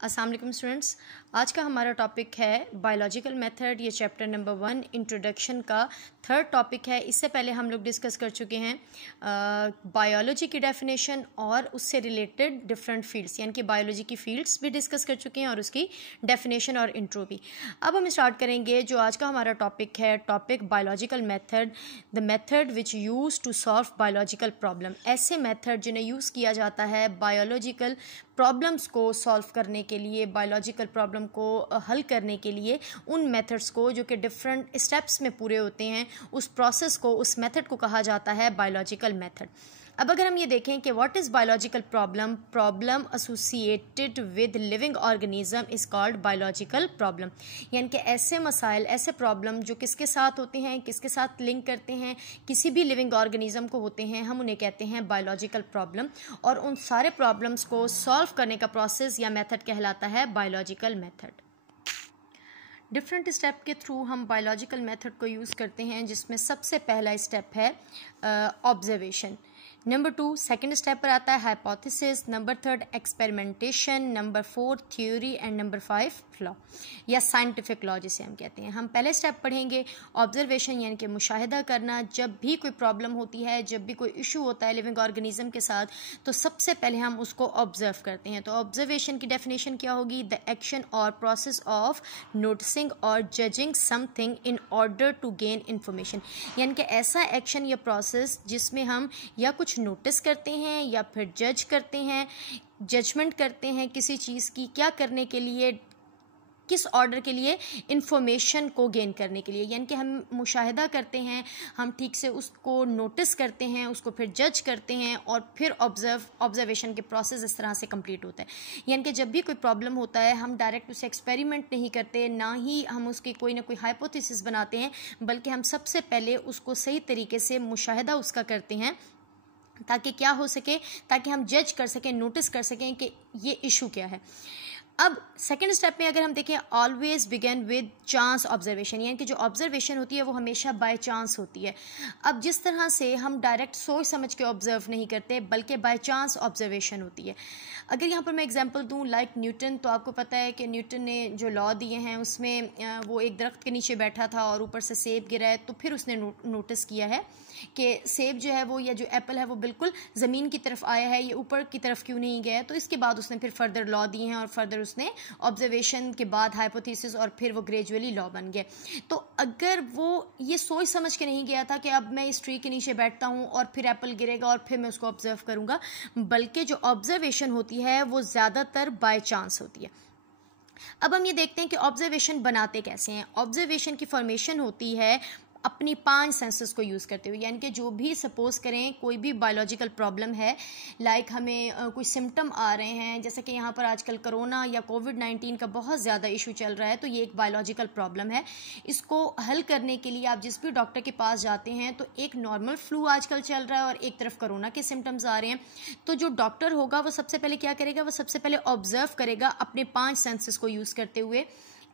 अस्सलाम वालेकुम स्टूडेंट्स, आज का हमारा टॉपिक है बायोलॉजिकल मेथड। ये चैप्टर नंबर 1 इंट्रोडक्शन का थर्ड टॉपिक है। इससे पहले हम लोग डिस्कस कर चुके हैं बायोलॉजी की डेफिनेशन और उससे रिलेटेड डिफरेंट फील्ड्स, यानी कि बायोलॉजी की फील्ड्स भी डिस्कस कर चुके हैं और उसकी डेफिनेशन और इंट्रो भी। अब हम स्टार्ट करेंगे जो आज का हमारा टॉपिक है, topic biological method, the method which use to solve biological problem. ऐसे मेथड जिन्हें यूज़ किया जाता है बायोलॉजिकल प्रॉब्लम्स को सॉल्व करने के लिए, बायोलॉजिकल प्रॉब्लम को हल करने के लिए, उन मेथड्स को जो कि डिफरेंट स्टेप्स में पूरे होते हैं, उस प्रोसेस को, उस मेथड को कहा जाता है बायोलॉजिकल मेथड। अब अगर हम ये देखें कि what is biological problem, problem associated with living organism is called biological problem. यानी कि ऐसे मसाइल, ऐसे प्रॉब्लम जो किसके साथ होते हैं, किसके साथ लिंक करते हैं, किसी भी लिविंग ऑर्गेनिज्म को होते हैं, हम उन्हें कहते हैं बायोलॉजिकल प्रॉब्लम। और उन सारे प्रॉब्लम्स को सॉल्व करने का प्रोसेस या मेथड कहलाता है बायोलॉजिकल मेथड। डिफरेंट स्टेप के थ्रू हम बायोलॉजिकल मेथड को यूज़ करते हैं, जिसमें सबसे पहला स्टेप है ऑब्जर्वेशन। नंबर 2 सेकेंड स्टेप पर आता है hypothesis. Number 3 experimentation. Number 4 theory and number 5 law या साइंटिफिक लॉ जिसे हम कहते हैं। हम पहले स्टेप पढ़ेंगे ऑब्जर्वेशन, यानी कि मुशाहिदा करना। जब भी कोई प्रॉब्लम होती है, जब भी कोई इशू होता है लिविंग ऑर्गेनिज्म के साथ, तो सबसे पहले हम उसको ऑब्जर्व करते हैं। तो ऑब्जर्वेशन की डेफिनेशन क्या होगी? द एक्शन और प्रोसेस ऑफ नोटिसिंग और judging something in order to gain information. यानी कि ऐसा एक्शन या प्रोसेस जिसमें हम या कुछ नोटिस करते हैं या फिर जज करते हैं, जजमेंट करते हैं किसी चीज़ की, क्या करने के लिए, किस ऑर्डर के लिए, इन्फॉर्मेशन को गेन करने के लिए। यानी कि हम मुशाहिदा करते हैं, हम ठीक से उसको नोटिस करते हैं, उसको फिर जज करते हैं और फिर ऑब्जर्वेशन के प्रोसेस इस तरह से कंप्लीट होता है। यानी कि जब भी कोई प्रॉब्लम होता है, हम डायरेक्ट उसे एक्सपेरिमेंट नहीं करते, ना ही हम उसकी कोई ना कोई हाइपोथेसिस बनाते हैं, बल्कि हम सबसे पहले उसको सही तरीके से मुशाहिदा उसका करते हैं, ताकि क्या हो सके, ताकि हम जज कर सकें, नोटिस कर सकें कि ये इशू क्या है। अब सेकेंड स्टेप में अगर हम देखें, always began with chance observation. यानी कि जो ऑब्जर्वेशन होती है वो हमेशा बाय चांस होती है। अब जिस तरह से हम डायरेक्ट सोच समझ के ऑब्जर्व नहीं करते, बल्कि बाय चांस ऑब्जर्वेशन होती है। अगर यहाँ पर मैं एग्जांपल दूँ, लाइक न्यूटन, तो आपको पता है कि न्यूटन ने जो लॉ दिए हैं उसमें वो एक दरख्त के नीचे बैठा था और ऊपर से सेब गिरा है, तो फिर उसने नोटिस किया है कि सेब जो है वो, या जो एप्पल है वो बिल्कुल ज़मीन की तरफ आया है, ये ऊपर की तरफ क्यों नहीं गया है। तो इसके बाद उसने फिर फर्दर लॉ दिए हैं और फर्दर उसने ऑब्जर्वेशन के बाद हाइपोथेसिस और फिर वो ग्रेजुअली लॉ बन गए। तो अगर वो ये सोच समझ के नहीं गया था कि अब मैं इस ट्री के नीचे बैठता हूँ और फिर एप्पल गिरेगा और फिर मैं उसको ऑब्जर्व करूँगा, बल्कि जो ऑब्जर्वेशन होती है वो ज़्यादातर बाय चांस होती है। अब हम ये देखते हैं कि ऑब्जर्वेशन बनाते कैसे हैं। ऑब्जर्वेशन की फॉर्मेशन होती है अपनी 5 सेंसेस को यूज़ करते हुए। यानी कि जो भी सपोज करें कोई भी बायोलॉजिकल प्रॉब्लम है, लाइक हमें कोई सिम्टम आ रहे हैं, जैसे कि यहाँ पर आजकल कोरोना या कोविड-19 का बहुत ज़्यादा इशू चल रहा है, तो ये एक बायोलॉजिकल प्रॉब्लम है। इसको हल करने के लिए आप जिस भी डॉक्टर के पास जाते हैं, तो एक नॉर्मल फ्लू आजकल चल रहा है और एक तरफ कोरोना के सिम्टम्स आ रहे हैं, तो जो डॉक्टर होगा वो सबसे पहले क्या करेगा? वो सबसे पहले ऑब्जर्व करेगा अपने 5 सेंसेस को यूज़ करते हुए।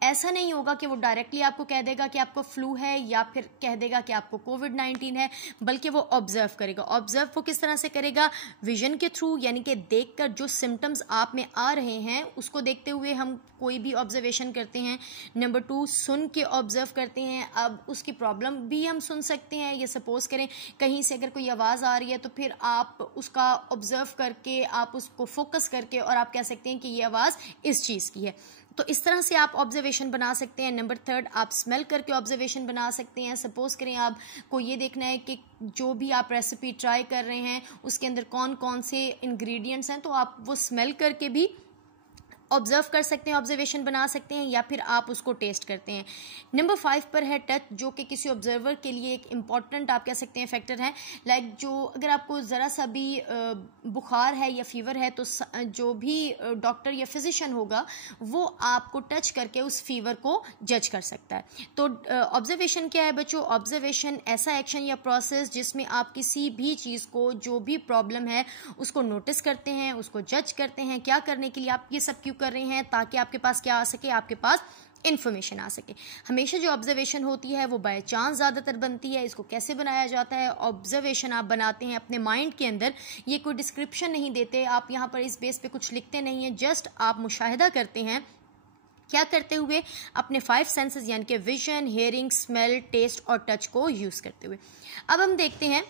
ऐसा नहीं होगा कि वो डायरेक्टली आपको कह देगा कि आपको फ्लू है या फिर कह देगा कि आपको कोविड-19 है, बल्कि वो ऑब्जर्व करेगा। ऑब्जर्व वो किस तरह से करेगा? विजन के थ्रू, यानी कि देखकर जो सिम्टम्स आप में आ रहे हैं उसको देखते हुए हम कोई भी ऑब्जर्वेशन करते हैं। नंबर 2 सुन के ऑब्जर्व करते हैं। अब उसकी प्रॉब्लम भी हम सुन सकते हैं, या सपोज करें कहीं से अगर कोई आवाज़ आ रही है तो फिर आप उसका ऑब्जर्व करके, आप उसको फोकस करके और आप कह सकते हैं कि ये आवाज़ इस चीज़ की है। तो इस तरह से आप ऑब्जर्वेशन बना सकते हैं। नंबर 3 आप स्मेल करके ऑब्जर्वेशन बना सकते हैं। सपोज करें आपको ये देखना है कि जो भी आप रेसिपी ट्राई कर रहे हैं उसके अंदर कौन कौन से इंग्रेडिएंट्स हैं, तो आप वो स्मेल करके भी ऑब्जर्व कर सकते हैं, ऑब्जर्वेशन बना सकते हैं, या फिर आप उसको टेस्ट करते हैं। नंबर 5 पर है टच, जो कि किसी ऑब्जर्वर के लिए एक इम्पॉर्टेंट आप कह सकते हैं फैक्टर है। लाइक जो अगर आपको ज़रा सा भी बुखार है या फीवर है, तो जो भी डॉक्टर या फिजिशियन होगा वो आपको टच करके उस फीवर को जज कर सकता है। तो ऑब्जर्वेशन क्या है बच्चों? ऑब्जर्वेशन ऐसा एक्शन या प्रोसेस जिसमें आप किसी भी चीज़ को, जो भी प्रॉब्लम है, उसको नोटिस करते हैं, उसको जज करते हैं। क्या करने के लिए आप ये सब क्यों कर रहे हैं? ताकि आपके पास क्या आ सके? आपके पास इन्फॉर्मेशन आ सके। हमेशा जो ऑब्जर्वेशन होती है वो बाय चांस ज़्यादातर बनती है। इसको कैसे बनाया जाता है? ऑब्जर्वेशन आप बनाते हैं अपने माइंड के अंदर, ये कोई डिस्क्रिप्शन नहीं देते आप, यहाँ पर इस बेस पे कुछ लिखते नहीं हैं, जस्ट आप मुशाहिदा करते हैं। क्या करते हुए? अपने 5 सेंसेस यानी कि विजन, हियरिंग, स्मेल, टेस्ट और टच को यूज़ करते हुए। अब हम देखते हैं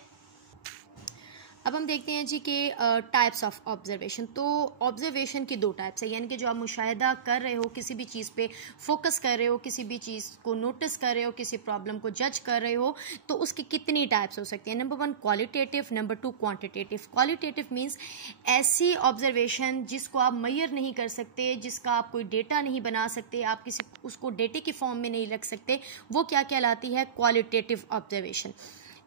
जी कि टाइप्स ऑफ ऑब्जर्वेशन। तो ऑब्जर्वेशन की 2 टाइप्स है, यानी कि जो आप मुशाहिदा कर रहे हो, किसी भी चीज़ पे फोकस कर रहे हो, किसी भी चीज़ को नोटिस कर रहे हो, किसी प्रॉब्लम को जज कर रहे हो, तो उसकी कितनी टाइप्स हो सकती हैं? Number 1 qualitative, number 2 quantitative. Qualitative means ऐसी ऑब्जर्वेशन जिसको आप मेजर नहीं कर सकते, जिसका आप कोई डेटा नहीं बना सकते, आप किसी उसको डेटे की फॉर्म में नहीं रख सकते, वो क्या कहलाती है? Qualitative observation.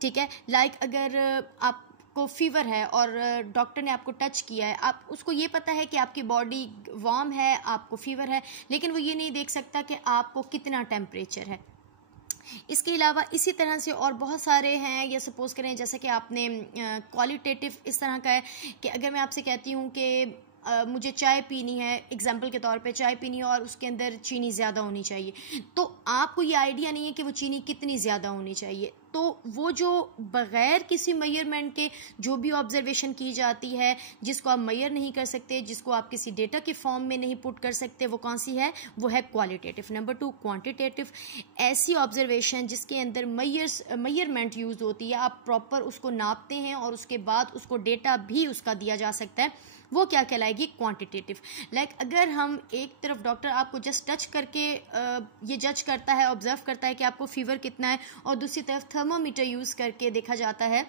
ठीक है, लाइक अगर आप को फीवर है और डॉक्टर ने आपको टच किया है, आप उसको ये पता है कि आपकी बॉडी वार्म है, आपको फीवर है, लेकिन वो ये नहीं देख सकता कि आपको कितना टेम्परेचर है। इसके अलावा इसी तरह से और बहुत सारे हैं, या सपोज करें जैसे कि आपने क्वालिटेटिव इस तरह का है कि अगर मैं आपसे कहती हूँ कि मुझे चाय पीनी है, एग्जाम्पल के तौर पे चाय पीनी है और उसके अंदर चीनी ज़्यादा होनी चाहिए, तो आपको ये आइडिया नहीं है कि वो चीनी कितनी ज़्यादा होनी चाहिए। तो वो जो बग़ैर किसी मेजरमेंट के जो भी ऑब्जर्वेशन की जाती है, जिसको आप मेजर नहीं कर सकते, जिसको आप किसी डेटा के फॉर्म में नहीं पुट कर सकते, वो कौन सी है? वो है क्वालिटेटिव। नंबर 2 क्वांटिटेटिव, ऐसी ऑब्जर्वेशन जिसके अंदर मेजरमेंट यूज़ होती है, आप प्रॉपर उसको नापते हैं और उसके बाद उसको डेटा भी उसका दिया जा सकता है, वो क्या कहलाएगी? क्वांटिटेटिव। लाइक अगर हम एक तरफ डॉक्टर आपको जस्ट टच करके ये जज करता है, ऑब्जर्व करता है कि आपको फीवर कितना है, और दूसरी तरफ थर्मोमीटर यूज़ करके देखा जाता है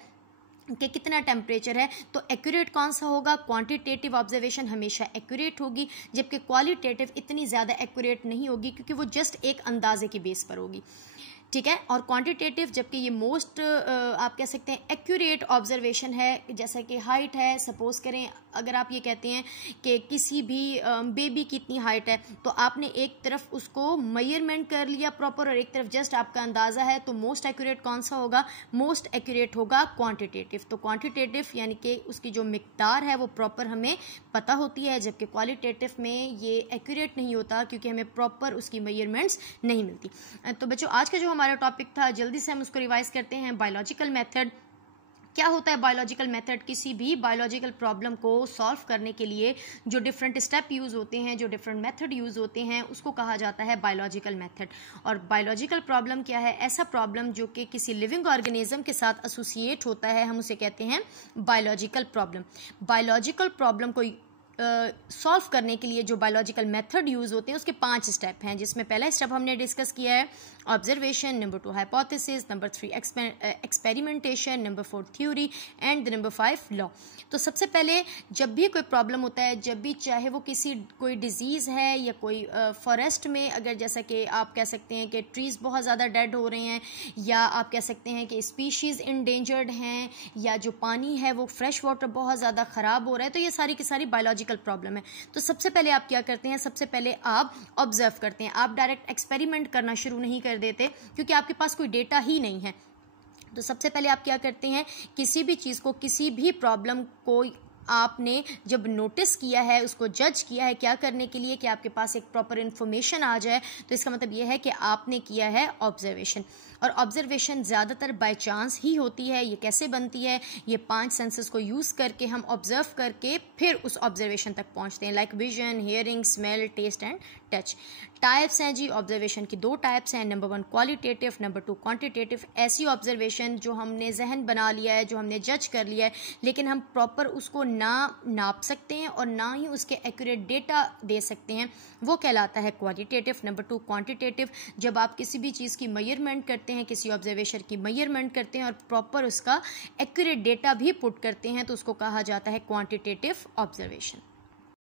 कि कितना टेम्परेचर है, तो एक्यूरेट कौन सा होगा? क्वांटिटेटिव ऑब्जर्वेशन हमेशा एक्यूरेट होगी, जबकि क्वालिटेटिव इतनी ज़्यादा एक्यूरेट नहीं होगी, क्योंकि वो जस्ट एक अंदाजे की बेस पर होगी। ठीक है, और क्वांटिटेटिव जबकि ये मोस्ट आप कह सकते हैं एक्यूरेट ऑब्जर्वेशन है। जैसा कि हाइट है, सपोज करें अगर आप ये कहते हैं कि किसी भी बेबी की इतनी हाइट है, तो आपने एक तरफ उसको मेजरमेंट कर लिया प्रॉपर और एक तरफ जस्ट आपका अंदाज़ा है, तो मोस्ट एक्यूरेट कौन सा होगा? मोस्ट एक्यूरेट होगा क्वांटिटेटिव। तो क्वांटिटेटिव यानी कि उसकी जो मिकदार है वो प्रॉपर हमें पता होती है, जबकि क्वालिटेटिव में ये एक्यूरेट नहीं होता, क्योंकि हमें प्रॉपर उसकी मेजरमेंट्स नहीं मिलती। तो बच्चों, आज का जो हमारा टॉपिक था, जल्दी से हम उसको रिवाइज करते हैं। बायोलॉजिकल मेथड क्या होता है? बायोलॉजिकल मेथड किसी भी बायोलॉजिकल प्रॉब्लम को सॉल्व करने के लिए जो डिफरेंट स्टेप यूज़ होते हैं, जो डिफरेंट मेथड यूज़ होते हैं, उसको कहा जाता है बायोलॉजिकल मेथड। और बायोलॉजिकल प्रॉब्लम क्या है? ऐसा प्रॉब्लम जो कि किसी लिविंग ऑर्गेनिज्म के साथ एसोसिएट होता है, हम उसे कहते हैं बायोलॉजिकल प्रॉब्लम। बायोलॉजिकल प्रॉब्लम को सॉल्व करने के लिए जो बायोलॉजिकल मेथड यूज़ होते हैं उसके 5 स्टेप हैं, जिसमें पहला स्टेप हमने डिस्कस किया है observation, number 2 hypothesis, number 3 experimentation, number 4 theory and number 5 law. तो सबसे पहले जब भी कोई प्रॉब्लम होता है, जब भी चाहे वो कोई डिजीज़ है या कोई फॉरेस्ट में, अगर जैसा कि आप कह सकते हैं कि ट्रीज़ बहुत ज़्यादा डेड हो रहे हैं, या आप कह सकते हैं कि स्पीशीज़ इंडेंजर्ड हैं, या जो पानी है वो फ्रेश वाटर बहुत ज़्यादा ख़राब हो रहा है, तो ये सारी की सारी बायोलॉजिकल प्रॉब्लम है। तो सबसे पहले आप क्या करते हैं? सबसे पहले आप ऑब्जर्व करते हैं। आप डायरेक्ट एक्सपेरिमेंट करना शुरू नहीं कर देते, क्योंकि आपके पास कोई डेटा ही नहीं है। तो सबसे पहले आप क्या करते हैं? किसी भी चीज़ को, किसी भी प्रॉब्लम को आपने जब नोटिस किया है, उसको जज किया है, क्या करने के लिए कि आपके पास एक प्रॉपर इन्फॉर्मेशन आ जाए, तो इसका मतलब यह है कि आपने किया है ऑब्जर्वेशन। और ऑब्जर्वेशन ज़्यादातर बाय चांस ही होती है। ये कैसे बनती है? ये 5 सेंसेस को यूज़ करके हम ऑब्जर्व करके फिर उस ऑब्जर्वेशन तक पहुंचते हैं, like vision, hearing, smell, taste and touch. Types हैं जी ऑब्जर्वेशन की, 2 टाइप्स हैं, नंबर 1 क्वालिटेटिव, नंबर 2 क्वांटिटेटिव। ऐसी ऑब्जर्वेशन जो हमने जहन बना लिया है, जो हमने जज कर लिया है, लेकिन हम प्रॉपर उसको ना नाप सकते हैं और ना ही उसके एक्यूरेट डेटा दे सकते हैं, वो कहलाता है क्वालिटेटिव। नंबर 2 क्वांटिटेटिव, जब आप किसी भी चीज़ की मेजरमेंट करते हैं, किसी ऑब्जर्वेशन की मेजरमेंट करते हैं और प्रॉपर उसका एक्यूरेट डेटा भी पुट करते हैं, तो उसको कहा जाता है क्वांटिटेटिव ऑब्जर्वेशन।